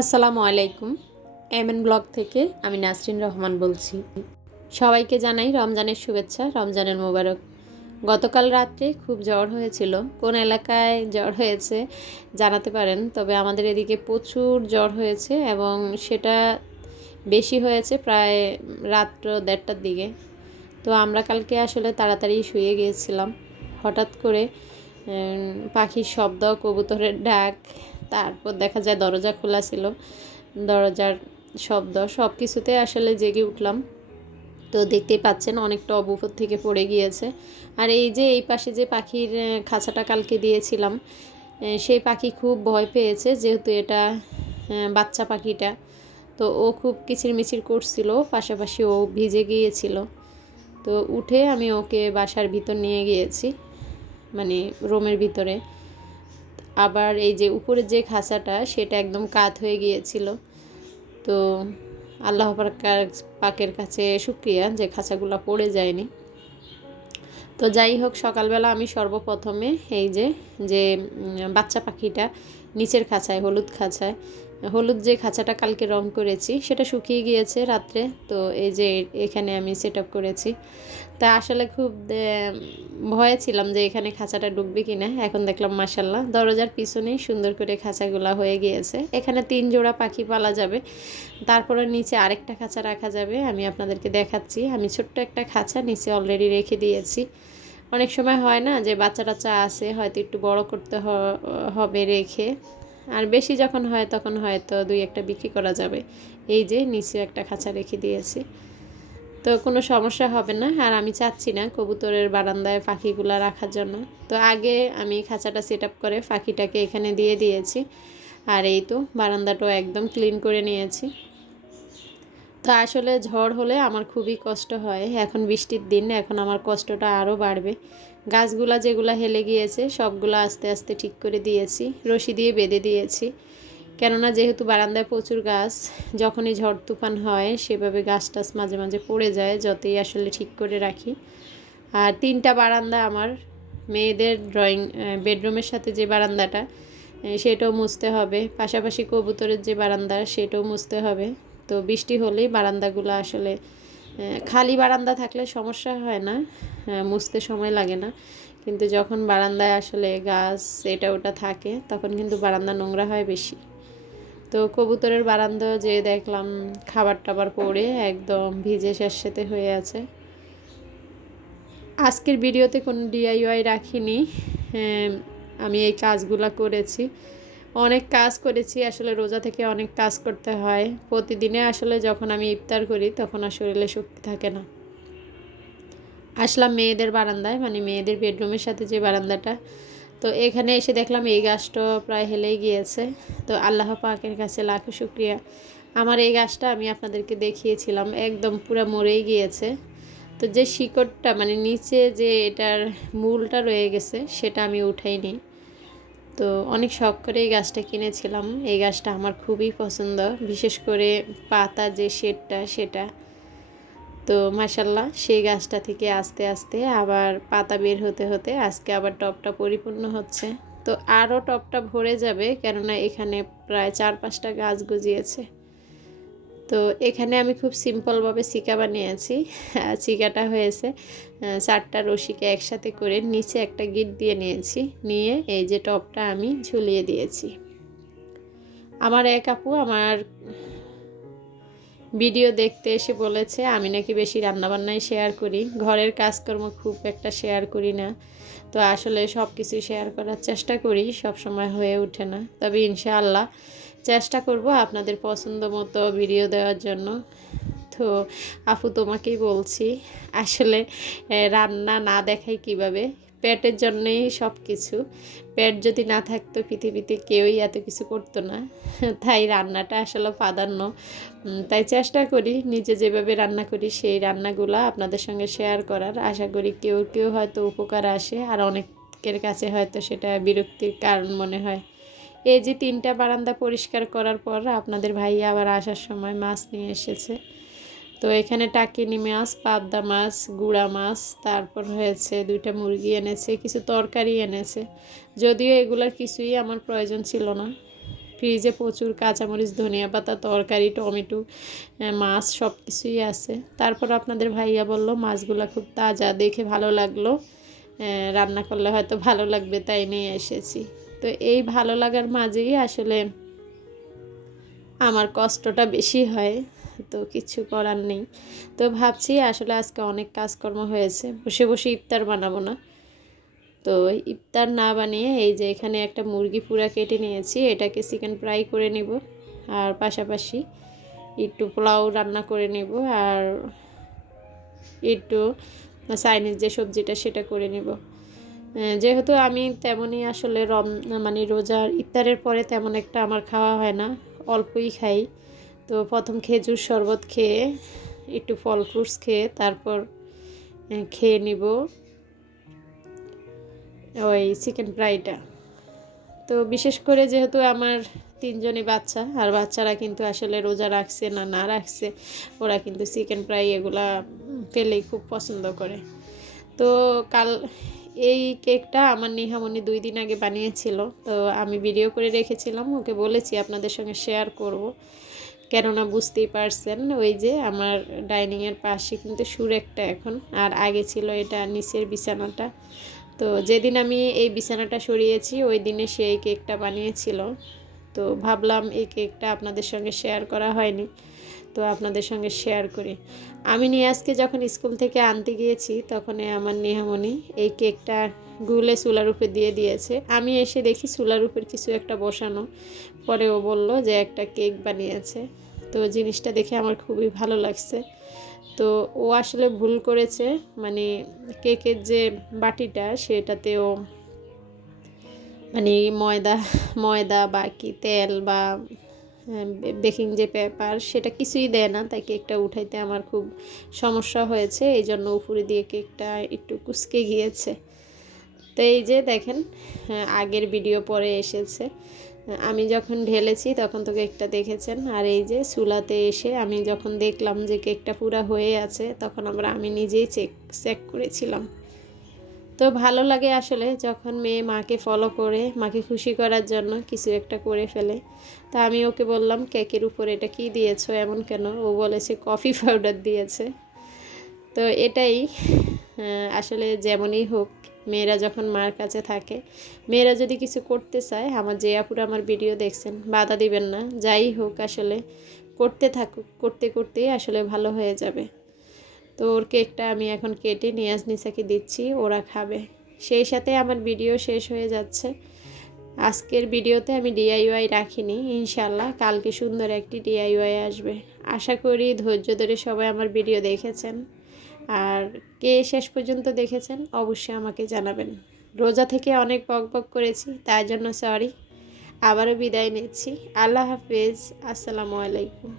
আসসালামু আলাইকুম। MN blog থেকে আমি নাসরিন রহমান বলছি। সবাইকে জানাই রমজানের শুভেচ্ছা, রমজানের মোবারক। গতকাল রাত্রে খুব জ্বর হয়েছিল। কোন এলাকায় জ্বর হয়েছে জানাতে পারেন। তবে আমাদের এদিকে প্রচুর জ্বর হয়েছে এবং সেটা বেশি হয়েছে প্রায় রাত্র 1:30টার দিকে। তো আমরা কালকে আসলে তাড়াতাড়ি শুয়ে গিয়েছিলাম। হঠাৎ করে পাখির শব্দ, কবুতরের ডাক, তারপর দেখা যায় দরজা খোলা ছিল, দরজার শব্দ, সব কিছুতে আসলে জেগে উঠলাম। তো দেখতেই পাচ্ছেন অনেক টব উপর থেকে পড়ে গিয়েছে। আর এই যে এই পাশে যে পাখির খাঁচাটা কালকে দিয়েছিলাম, সেই পাখি খুব ভয় পেয়েছে, যেহেতু এটা বাচ্চা পাখিটা। তো ও খুব কিচিরমিচির করছিল, পাশাপাশি ও ভিজে গিয়েছিল। তো উঠে আমি ওকে বাসার ভিতর নিয়ে গিয়েছি, মানে রুমের ভিতরে। আবার এই যে উপরের যে খাঁচাটা সেটা একদম কাত হয়ে গিয়েছিল। তো আল্লাহ পাকের কাছে শুকরিয়া যে খাঁচাগুলো পড়ে যায়নি। তো যাই হোক, সকালবেলা আমি সর্বপ্রথমে এই যে যে বাচ্চা পাখিটা নিচের খাঁচায়, হলুদ যে খাঁচাটা কালকে রং করেছি সেটা শুকিয়ে গিয়েছে রাত্রে। তো এই যে এখানে আমি সেট আপ করেছি। তা আসলে খুব ভয়ে ছিলাম যে এখানে খাঁচাটা ডুববে কিনা। এখন দেখলাম মাশাল্লাহ দরজার পিছনেই সুন্দর করে খাঁচাগুলা হয়ে গিয়েছে। এখানে 3 জোড়া পাখি পালা যাবে। তারপরে নিচে আরেকটা খাঁচা রাখা যাবে, আমি আপনাদেরকে দেখাচ্ছি। আমি ছোট্ট একটা খাঁচা নিচে অলরেডি রেখে দিয়েছি। অনেক সময় হয় না যে বাচ্চা টাচ্চা আছে, হয়তো একটু বড় করতে হবে রেখে, আর বেশি যখন হয় তখন হয়তো 2-1টা বিক্রি করা যাবে। এই যে নিচে একটা খাঁচা রেখে দিয়েছি, তো কোনো সমস্যা হবে না। আর আমি চাচ্ছি না কবুতরের বারান্দায় পাখিগুলো রাখার জন্য। তো আগে আমি খাঁচাটা সেট আপ করে পাখিটাকে এখানে দিয়ে দিয়েছি। আর এই তো বারান্দাটাও একদম ক্লিন করে নিয়েছি। তো আসলে ঝড় হলে আমার খুবই কষ্ট হয়। এখন বৃষ্টির দিন, এখন আমার কষ্টটা আরও বাড়বে। গাছগুলা যেগুলো হেলে গিয়েছে সবগুলো আস্তে আস্তে ঠিক করে দিয়েছি, রশি দিয়ে বেঁধে দিয়েছি। কেননা যেহেতু বারান্দায় প্রচুর গাছ, যখনই ঝড় তুফান হয় সেভাবে গাছ টাছ মাঝে মাঝে পড়ে যায়, যতই আসলে ঠিক করে রাখি। আর 3টা বারান্দা আমার, মেয়েদের বেডরুমের সাথে যে বারান্দাটা সেটাও মুছতে হবে, পাশাপাশি কবুতরের যে বারান্দা সেটাও মুছতে হবে। তো বৃষ্টি হলেই বারান্দাগুলো আসলে, খালি বারান্দা থাকলে সমস্যা হয় না, মুছতে সময় লাগে না। কিন্তু যখন বারান্দায় আসলে গাছ এটা ওটা থাকে তখন কিন্তু বারান্দা নোংরা হয় বেশি। তো কবুতরের বারান্দা যে দেখলাম খাবার টাবার পড়ে একদম ভিজে স্যাঁতসেঁতে হয়ে আছে। আজকের ভিডিওতে কোনো ডিআইওয়াই রাখিনি। আমি এই কাজগুলো করেছি, অনেক কাজ করেছি। আসলে রোজা থেকে অনেক কাজ করতে হয় প্রতিদিনে। আসলে যখন আমি ইফতার করি তখন আর শরীরে শক্তি থাকে না। আসলাম মেয়েদের বারান্দায়, মানে মেয়েদের বেডরুমের সাথে যে বারান্দাটা। তো এখানে এসে দেখলাম এই গাছটা প্রায় হেলেই গিয়েছে। তো আল্লাহ পাকের কাছে লাখো শুকরিয়া। আমার এই গাছটা আমি আপনাদেরকে দেখিয়েছিলাম, একদম পুরো মরেই গিয়েছে। তো যে শিকড়টা, মানে নিচে যে এটার মূলটা রয়ে গেছে সেটা আমি উঠাইনি। তো অনেক শখ করে এই গাছটা কিনেছিলাম। এই গাছটা আমার খুবই পছন্দ, বিশেষ করে পাতা যে শেডটা সেটা। তো মাশাল্লাহ সেই গাছটা থেকে আস্তে আস্তে আবার পাতা বের হতে হতে আজকে আবার টবটা পরিপূর্ণ হচ্ছে। তো আরও টবটা ভরে যাবে, কেননা এখানে প্রায় 4-5টা গাছ গজিয়েছে। তো এখানে আমি খুব সিম্পলভাবে চিকা বানিয়েছি। চিকাটা হয়েছে 4টা রশিকে একসাথে করে নিচে একটা গিট দিয়ে নিয়েছি, নিয়ে এই যে টবটা আমি ঝুলিয়ে দিয়েছি। আমার এক আপু আমার ভিডিও দেখতে এসে বলেছে আমি নাকি বেশি রান্নাবান্নাই শেয়ার করি, ঘরের কাজকর্ম খুব একটা শেয়ার করি না। তো আসলে সব কিছু শেয়ার করার চেষ্টা করি, সব সময় হয়ে ওঠে না। তবে ইনশাআল্লাহ চেষ্টা করব আপনাদের পছন্দ মতো ভিডিও দেওয়ার জন্য। তো আপু তোমাকেই বলছি, আসলে রান্না না দেখাই কিভাবে, পেটের জন্যেই সব কিছু। পেট যদি না থাকতো পৃথিবীতে কেউই এত কিছু করতো না। তাই রান্নাটা আসলে প্রাধান্য। তাই চেষ্টা করি নিজে যেভাবে রান্না করি সেই রান্নাগুলো আপনাদের সঙ্গে শেয়ার করার। আশা করি কেউ কেউ হয়তো উপকার আসে, আর অনেকের কাছে হয়তো সেটা বিরক্তির কারণ মনে হয়। এই যে 3টা বারান্দা পরিষ্কার করার পর আপনাদের ভাইয়া আবার আসার সময় মাছ নিয়ে এসেছে। তো এখানে টাকিনি মাছ, পাবদা মাছ, গুড়া মাছ, তারপর হয়েছে 2টা মুরগি এনেছে, কিছু তরকারি এনেছে। যদিও এগুলোর কিছুই আমার প্রয়োজন ছিল না, ফ্রিজে প্রচুর কাঁচামরিচ, ধনিয়া পাতা, তরকারি, টমেটো, মাছ সব কিছুই আছে। তারপর আপনাদের ভাইয়া বলল মাছগুলো খুব তাজা, দেখে ভালো লাগলো, রান্না করলে হয়তো ভালো লাগবে, তাই নিয়ে এসেছি। তো এই ভালো লাগার মাঝেই আসলে আমার কষ্টটা বেশি হয়, তো কিছু করার নেই। তো ভাবছি আসলে আজকে অনেক কাজকর্ম হয়েছে, বসে বসে ইফতার বানাবো না, তো ইফতার না বানিয়ে এই যে এখানে একটা মুরগি পুরা কেটে নিয়েছি, এটাকে চিকেন ফ্রাই করে নেব, আর পাশাপাশি একটু পোলাও রান্না করে নেব, আর একটু চাইনিজ যে সবজিটা সেটা করে নেব। যেহেতু আমি তেমনই আসলে মানে রোজার ইফতারের পরে তেমন একটা আমার খাওয়া হয় না, অল্পই খাই। তো প্রথম খেজুর শরবত খেয়ে, একটু ফল ফ্রুটস খেয়ে তারপর খেয়ে নিব ওই চিকেন ফ্রাইটা। তো বিশেষ করে যেহেতু আমার 3জনই বাচ্চা, আর বাচ্চারা কিন্তু আসলে রোজা রাখছে না না রাখছে, ওরা কিন্তু চিকেন ফ্রাই এগুলা পেলেই খুব পছন্দ করে। তো কাল এই কেকটা আমার নিহামনি 2 দিন আগে বানিয়েছিল, তো আমি ভিডিও করে রেখেছিলাম, ওকে বলেছি আপনাদের সঙ্গে শেয়ার করব, কেননা বুঝতেই পারছেন ওই যে আমার ডাইনিংয়ের পাশে কিন্তু সুর একটা এখন, আর আগে ছিল এটা নিচের বিছানাটা। তো যেদিন আমি এই বিছানাটা সরিয়েছি ওই দিনে সে এই কেকটা বানিয়েছিল, তো ভাবলাম এই কেকটা আপনাদের সঙ্গে শেয়ার করা হয়নি, তো আপনাদের সঙ্গে শেয়ার করি। আমি নিয়াজকে যখন স্কুল থেকে আনতে গিয়েছি তখন আমার নেহামণি এই কেকটা গুলে চুলার উপরে দিয়ে দিয়েছে, আমি এসে দেখি চুলার উপর কিছু একটা বসানো, পরে ও বলল যে একটা কেক বানিয়েছে। তো জিনিসটা দেখে আমার খুবই ভালো লাগছে। তো ও আসলে ভুল করেছে, মানে কেকের যে বাটিটা সেটাতেও মানে ময়দা ময়দা বা কি তেল বা বেকিং যে পেপার সেটা কিছুই দেয় না, তাই কেকটা উঠাইতে আমার খুব সমস্যা হয়েছে, এই জন্য উপরে দিয়ে কেকটা একটু কুঁচকে গিয়েছে। তো এই যে দেখেন, আগের ভিডিও পরে এসেছে, আমি যখন ঢেলেছি তখন তো কেকটা দেখেছেন, আর এই যে চুলাতে এসে আমি যখন দেখলাম যে কেকটা পুরা হয়ে আছে তখন আমি নিজেই চেক করেছিলাম। তো ভালো লাগে আসলে যখন মেয়ে মাকে ফলো করে, মাকে খুশি করার জন্য কিছু একটা করে ফেলে। তা আমি ওকে বললাম কেকের উপর এটা কি দিয়েছো এমন কেন, ও বলেছে কফি পাউডার দিয়েছে। তো এটাই আসলে যেমনই হোক, মেয়েরা যখন মার কাছে থাকে, মেয়েরা যদি কিছু করতে চায়, আমার যে আপুরা আমার ভিডিও দেখছেন বাধা দিবেন না, যাই হোক আসলে করতে থাকুক, করতে করতেই আসলে ভালো হয়ে যাবে। তো ওর কেকটা আমি এখন কেটে নিয়াজ নিসাকে দিচ্ছি, ওরা খাবে। সেই সাথে আমার ভিডিও শেষ হয়ে যাচ্ছে। আজকের ভিডিওতে আমি ডিআইওয়াই রাখিনি, ইনশাল্লাহ কালকে সুন্দর একটি ডিআইওয়াই আসবে। আশা করি ধৈর্য ধরে সবাই আমার ভিডিও দেখেছেন, আর কে শেষ পর্যন্ত দেখেছেন অবশ্যই আমাকে জানাবেন। রোজা থেকে অনেক বক করেছি, তার জন্য সরি। আবারও বিদায় নিচ্ছি। আল্লাহ হাফেজ, আসসালামু আলাইকুম।